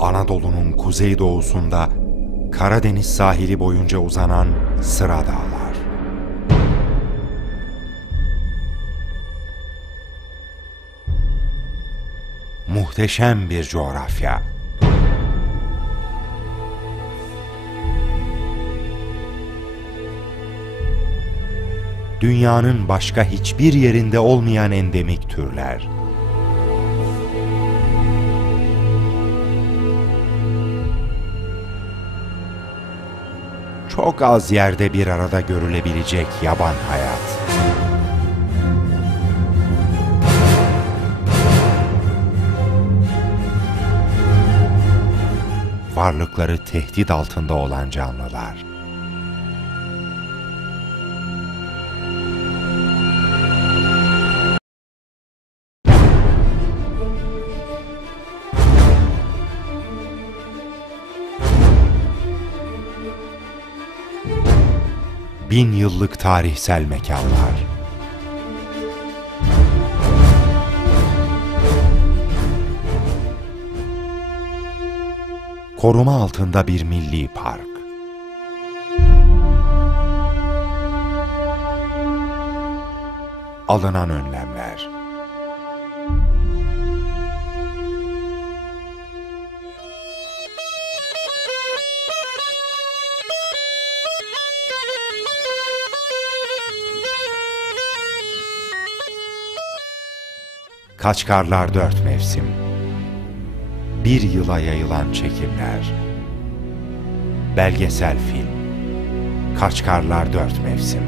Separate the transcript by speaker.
Speaker 1: Anadolu'nun kuzeydoğusunda Karadeniz sahili boyunca uzanan Sıra Dağlar. Muhteşem bir coğrafya. Dünyanın başka hiçbir yerinde olmayan endemik türler. Çok az yerde bir arada görülebilecek yaban hayat. Varlıkları tehdit altında olan canlılar. Bin yıllık tarihsel mekanlar. Koruma altında bir milli park. Alınan önlemler. Kaçkarlar dört mevsim. Bir yıla yayılan çekimler. Belgesel film. Kaçkarlar dört mevsim.